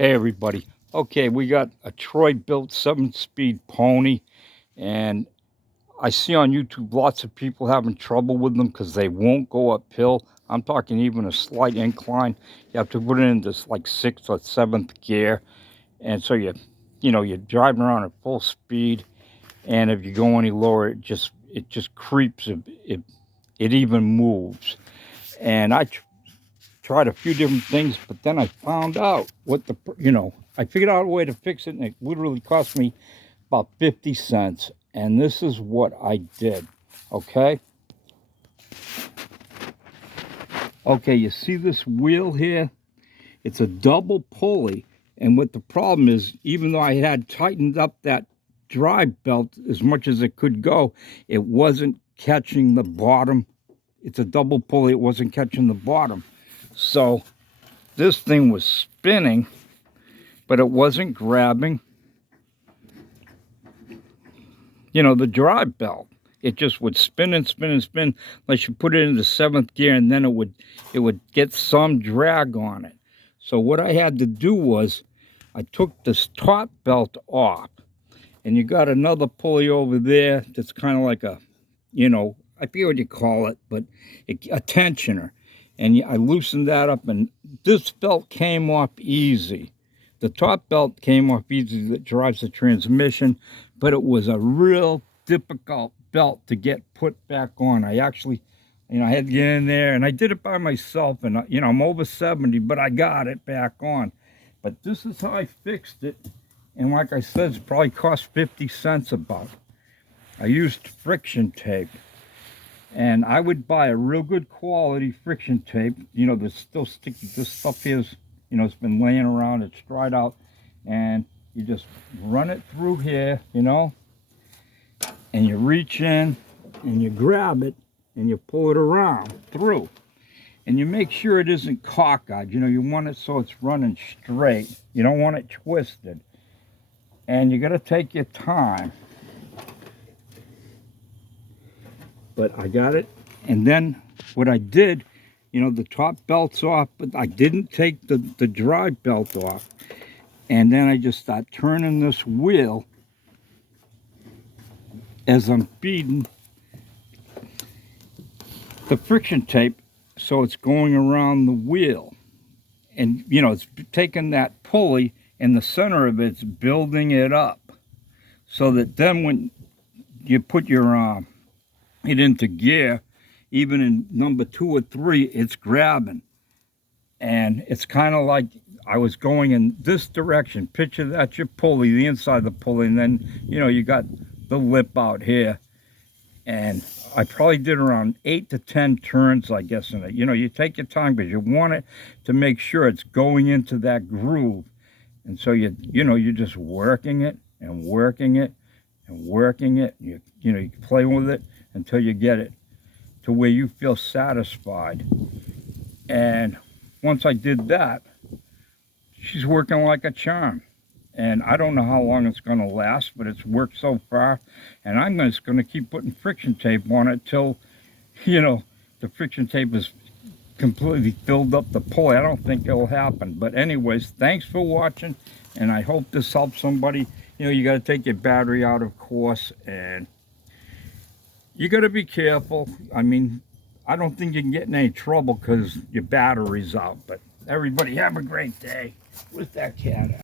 Hey everybody. Okay, we got a Troy built 7-speed pony, and I see on YouTube lots of people having trouble with them because they won't go uphill. I'm talking even a slight incline. You have to put it in this like 6th or 7th gear. And so you're driving around at full speed, and if you go any lower, it just creeps. It even moves. And I tried a few different things, but then I found out I figured out a way to fix it, and it literally cost me about 50 cents. And this is what I did, okay? Okay, you see this wheel here? It's a double pulley, and what the problem is, even though I had tightened up that drive belt as much as it could go, it wasn't catching the bottom. It's a double pulley, it wasn't catching the bottom. So this thing was spinning, but it wasn't grabbing, the drive belt. It just would spin and spin and spin unless you put it into 7th gear, and then it would get some drag on it. So what I had to do was I took this top belt off, and you got another pulley over there that's kind of like a, I forget what you call it, but a tensioner. And I loosened that up, and this belt came off easy. The top belt came off easy that drives the transmission, but it was a real difficult belt to get put back on. I actually, I had to get in there, and I did it by myself, and, I'm over 70, but I got it back on. But this is how I fixed it, and like I said, it probably cost 50 cents about. I used friction tape. And I would buy a real good quality friction tape, that's still sticky. This stuff here is, it's been laying around, it's dried out. And you just run it through here, and you reach in and you grab it and you pull it around through. And you make sure it isn't cockeyed. You want it so it's running straight. You don't want it twisted. And you got to take your time. But I got it, and then what I did, the top belt's off, but I didn't take the drive belt off. And then I just start turning this wheel as I'm feeding the friction tape, so it's going around the wheel. And, it's taking that pulley, and the center of it's building it up, so that then when you put your it into gear, even in number 2 or 3, it's grabbing. And it's kind of like I was going in this direction. Picture that's your pulley, the inside of the pulley, and then you got the lip out here. And I probably did around 8 to 10 turns, I guess, in it. You take your time because you want it to make sure it's going into that groove. And so you're just working it and working it and working it. You play with it until you get it to where you feel satisfied. And once I did that, she's working like a charm. And I don't know how long it's going to last, but it's worked so far. And I'm just going to keep putting friction tape on it till, the friction tape is completely filled up the pulley. I don't think it'll happen. But anyways, thanks for watching, and I hope this helps somebody. You got to take your battery out, of course, and you got to be careful. I mean, I don't think you can get in any trouble because your battery's out. But everybody have a great day. Where's that cat at?